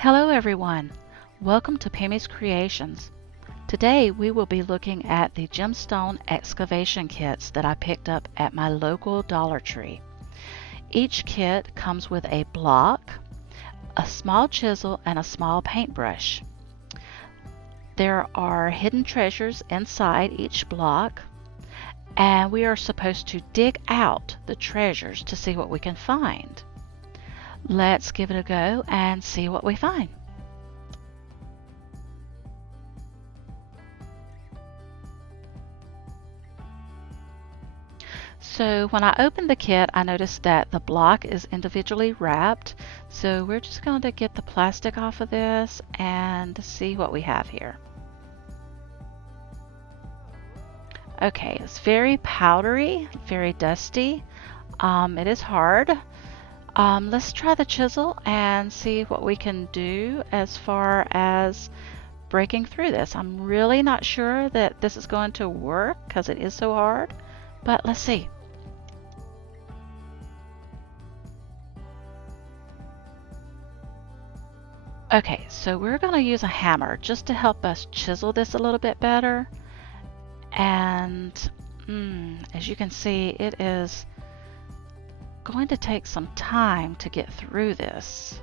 Hello everyone, welcome to Pimmy's Creations. Today we will be looking at the Gemstone Excavation kits that I picked up at my local Dollar Tree. Each kit comes with a block, a small chisel, and a small paintbrush. There are hidden treasures inside each block, and we are supposed to dig out the treasures to see what we can find. Let's give it a go and see what we find. So when I opened the kit, I noticed that the block is individually wrapped. So we're just going to get the plastic off of this and see what we have here. Okay, it's very powdery, very dusty. It is hard. Let's try the chisel and see what we can do as far as breaking through this. I'm really not sure that this is going to work because it is so hard, but let's see. Okay, so we're going to use a hammer just to help us chisel this a little bit better. And as you can see, it is going to take some time to get through this.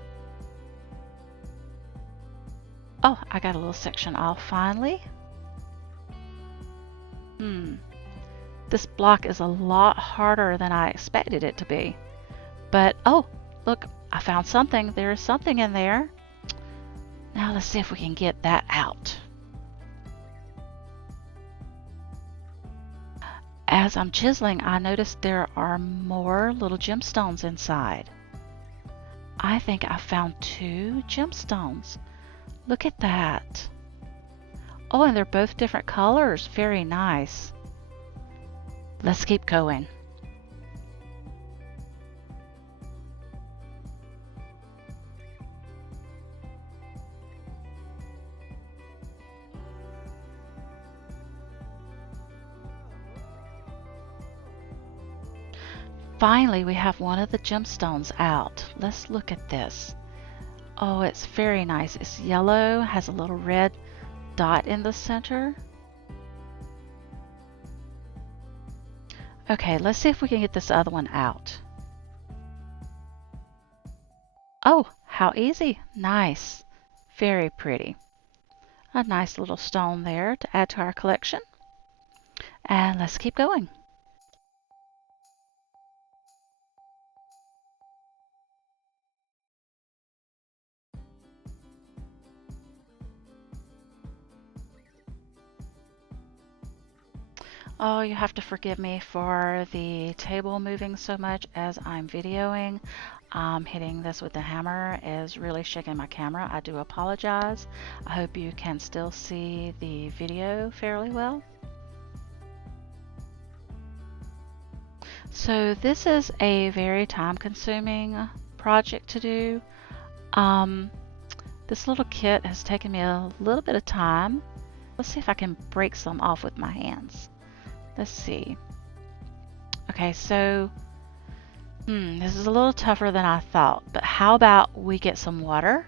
Oh, I got a little section off finally. This block is a lot harder than I expected it to be. But oh, look, I found something. There is something in there. Now let's see if we can get that out. As I'm chiseling, I noticed there are more little gemstones inside. I think I found 2 gemstones. Look at that. Oh, and they're both different colors. Very nice. Let's keep going. Finally, we have one of the gemstones out. Let's look at this. Oh, it's very nice. It's yellow, has a little red dot in the center. Okay, let's see if we can get this other one out. Oh, how easy. Nice. Very pretty. A nice little stone there to add to our collection. And let's keep going. Oh, you have to forgive me for the table moving so much as I'm videoing. Hitting this with the hammer is really shaking my camera. I do apologize. I hope you can still see the video fairly well. So this is a very time-consuming project to do. This little kit has taken me a little bit of time. Let's see if I can break some off with my hands. Let's see. Okay, so this is a little tougher than I thought, but how about we get some water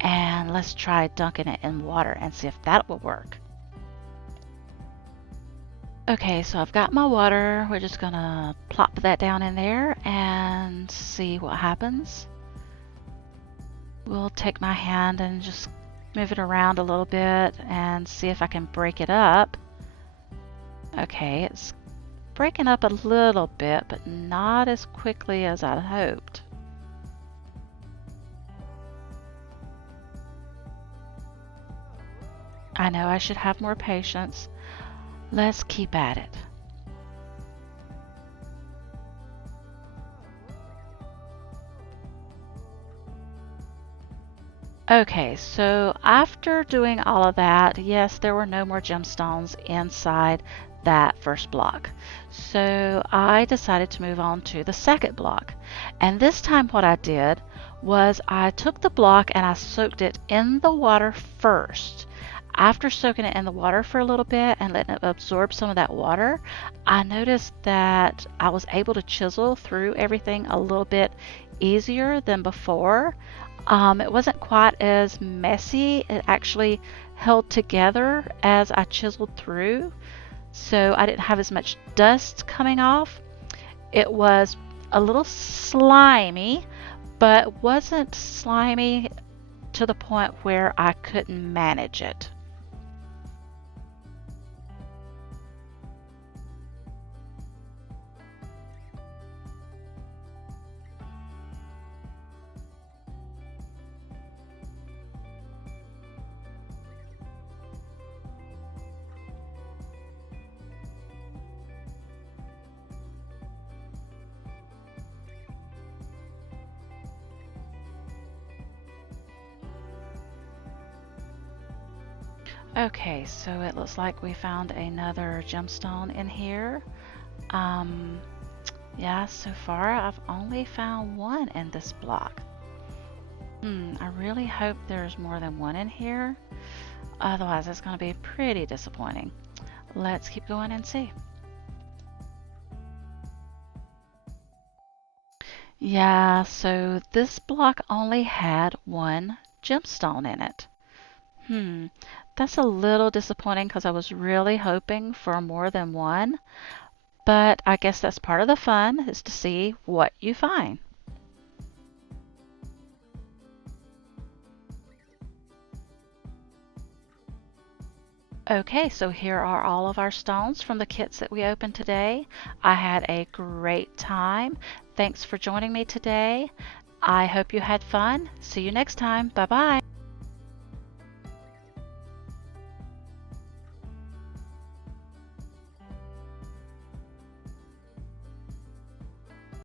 and let's try dunking it in water and see if that will work. Okay, so I've got my water. We're just gonna plop that down in there and see what happens. We'll take my hand and just move it around a little bit and see if I can break it up. Okay, it's breaking up a little bit, but not as quickly as I'd hoped. I know I should have more patience. Let's keep at it. Okay, so after doing all of that, yes, there were no more gemstones inside that first block. So I decided to move on to the second block. And this time what I did was I took the block and I soaked it in the water first. After soaking it in the water for a little bit and letting it absorb some of that water, I noticed that I was able to chisel through everything a little bit easier than before. It wasn't quite as messy. It actually held together as I chiseled through, so I didn't have as much dust coming off. It was a little slimy, but wasn't slimy to the point where I couldn't manage it. Okay, so it looks like we found another gemstone in here. Um, yeah, so far I've only found one in this block. I really hope there's more than one in here. Otherwise, it's going to be pretty disappointing. Let's keep going and see. Yeah, so this block only had one gemstone in it. That's a little disappointing because I was really hoping for more than one, but I guess that's part of the fun is to see what you find. Okay, so here are all of our stones from the kits that we opened today. I had a great time. Thanks for joining me today. I hope you had fun. See you next time. Bye bye.